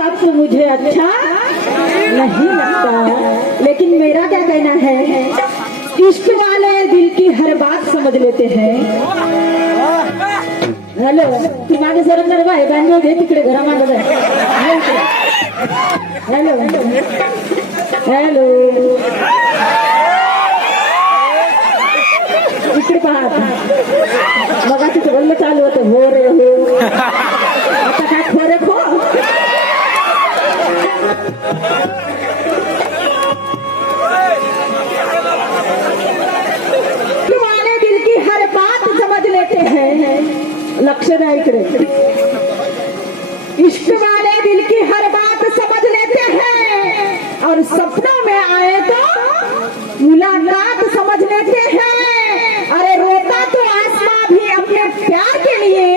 हिसाब से मुझे अच्छा नहीं लगता लेकिन मेरा क्या कहना है? इश्क वाले दिल की हर बात समझ लेते हैं। हॅलो तू मागे सरकणार बाय बँगलोर तिकडे घरामागं जाय हॅलो हॅलो। इकडे पहा. मग तिथं बोलणं चालू होतं हो रे हो। इकडे इश्क वाले दिल की हर बात समझ लेते हैं और सपनों में आए तो मुलाकात समझ लेते हैं। अरे रोता तो आसमां भी अपने प्यार के लिए,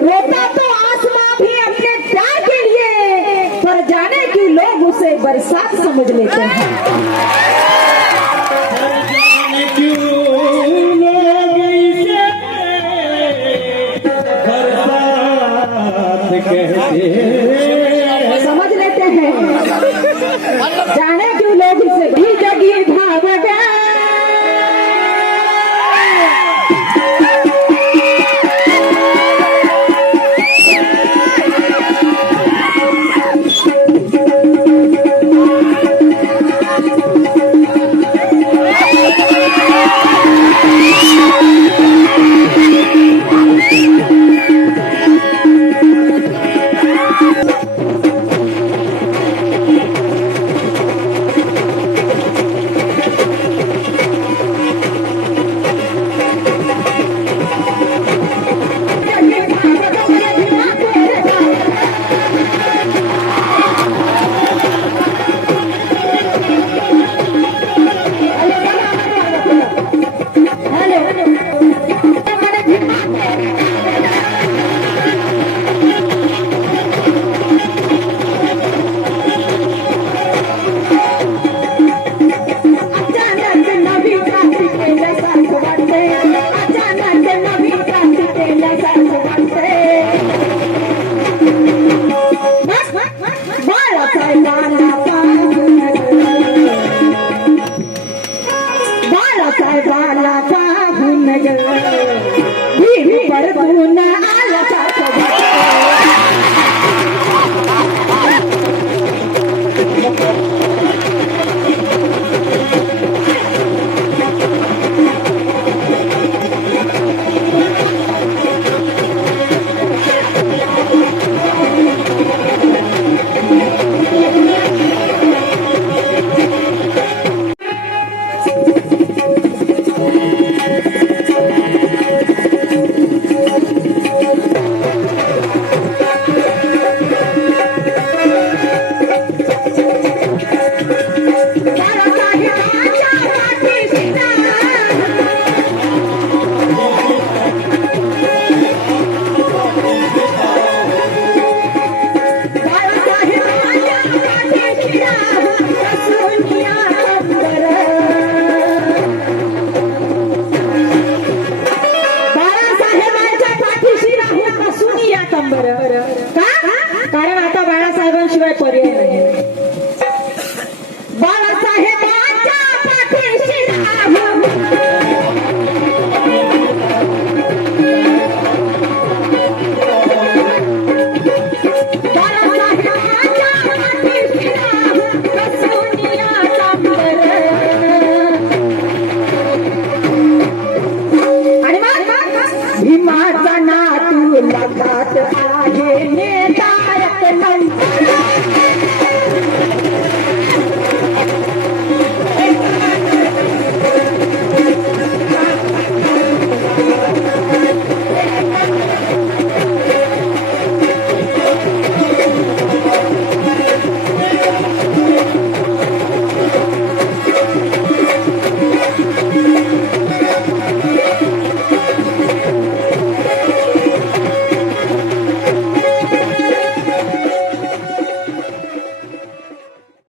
रोता तो आसमां भी अपने प्यार के लिए, पर जाने क्यों लोग उसे बरसात समझ लेते हैं। समझ लेते हैं। जाने क्यों लोग इसे भी जगी भाव Thank you. बाळासाहेबांशिवाय पर्याय नाही. बाळासाहेबांच्या पाठीशी राहून.